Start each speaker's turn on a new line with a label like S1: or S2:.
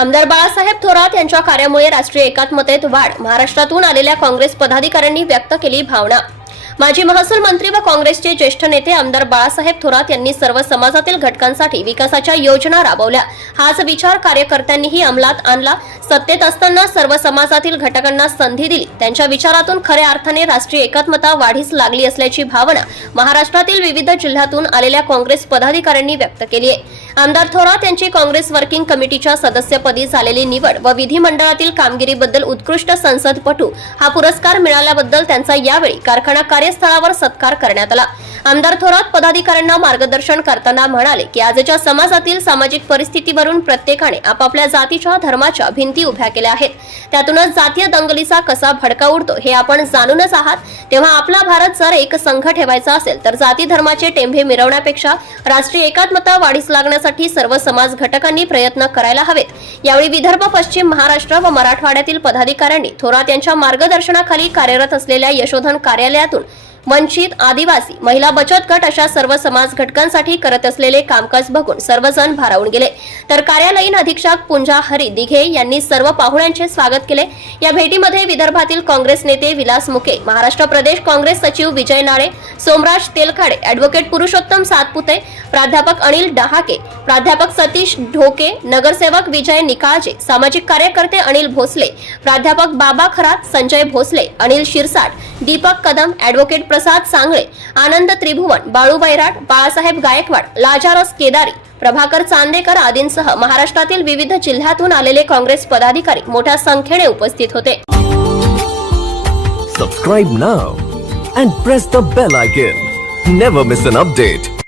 S1: आमदार बाळासाहेब थोरात यांच्या कार्यामुळे राष्ट्रीय एकात्मतेत वाढ. महाराष्ट्रातून आलेल्या काँग्रेस पदाधिकाऱ्यांनी व्यक्त केली भावना. माजी महसूल मंत्री व काँग्रेसचे ज्येष्ठ नेते आमदार बाळासाहेब थोरात यांनी सर्व समाजातील घटकांसाठी विकासाच्या योजना राबवल्या. हाच विचार कार्यकर्त्यांनीही अंमलात आणला. सत्तेत असताना सर्व समाजातील घटकांना संधी दिली. त्यांच्या विचारातून खऱ्या अर्थाने राष्ट्रीय एकात्मता वाढीस लागली असल्याची भावना महाराष्ट्रातील विविध जिल्ह्यातून आलेल्या काँग्रेस पदाधिकाऱ्यांनी व्यक्त केली आहे. आमदार थोरात यांची काँग्रेस वर्किंग कमिटीच्या सदस्यपदी झालेली निवड व विधिमंडळातील कामगिरीबद्दल उत्कृष्ट संसदपटू हा पुरस्कार मिळाल्याबद्दल त्यांचा यावेळी कारखाना कार्य कार्यस्थळावर सत्कार करण्यात आला. आमदार थोरात पदाधिकाऱ्यांना मार्गदर्शन करताना म्हणाले की आजच्या समाजातील सामाजिक परिस्थितीवरून प्रत्येकाने आपापल्या जातीच्या धर्माच्या भिंती उभ्या केल्या आहेत. त्यातूनच जातीय दंगलीचा कसा भडका उडतो हे आपण जाणूनच आहात. तेव्हा आपला भारत जर एक संघ ठेवायचा असेल तर जाती धर्माचे टेंभे मिरवण्यापेक्षा राष्ट्रीय एकात्मता वाढीस लागण्यासाठी सर्व समाज घटकांनी प्रयत्न करायला हवेत. यावेळी विदर्भ पश्चिम महाराष्ट्र व मराठवाड्यातील पदाधिकाऱ्यांनी थोरात यांच्या मार्गदर्शनाखाली कार्यरत असलेल्या यशोधन कार्यालयातून वंचित आदिवासी महिला बचत गट अशा सर्व समाज घटकांसाठी करत असलेले कामकाज बघून सर्वजण भारावून गेले. तर कार्यालयीन अधीक्षक पुंजा हरी दिघे यांनी सर्व पाहुण्यांचे स्वागत केले. या भेटीमध्ये विदर्भातील काँग्रेस नेते विलास मुके महाराष्ट्र प्रदेश काँग्रेस सचिव विजय नाळे सोमराज तेलखाडे अॅडव्होकेट पुरुषोत्तम सातपुते प्राध्यापक अनिल डहाके प्राध्यापक सतीश ढोके नगरसेवक विजय निकाळजे सामाजिक कार्यकर्ते अनिल भोसले प्राध्यापक बाबा खरात संजय भोसले अनिल शिरसाट दीपक कदम अॅडव्होकेट प्रसाद सांगळे आनंद त्रिभुवन बाळू बैराट बाळासाहेब गायकवाड लाजारस केदारी प्रभाकर चांदेकर आदींसह महाराष्ट्रातील विविध जिल्ह्यातून आलेले काँग्रेस पदाधिकारी मोठ्या संख्येने उपस्थित होते.
S2: Subscribe now and press the bell icon never miss an update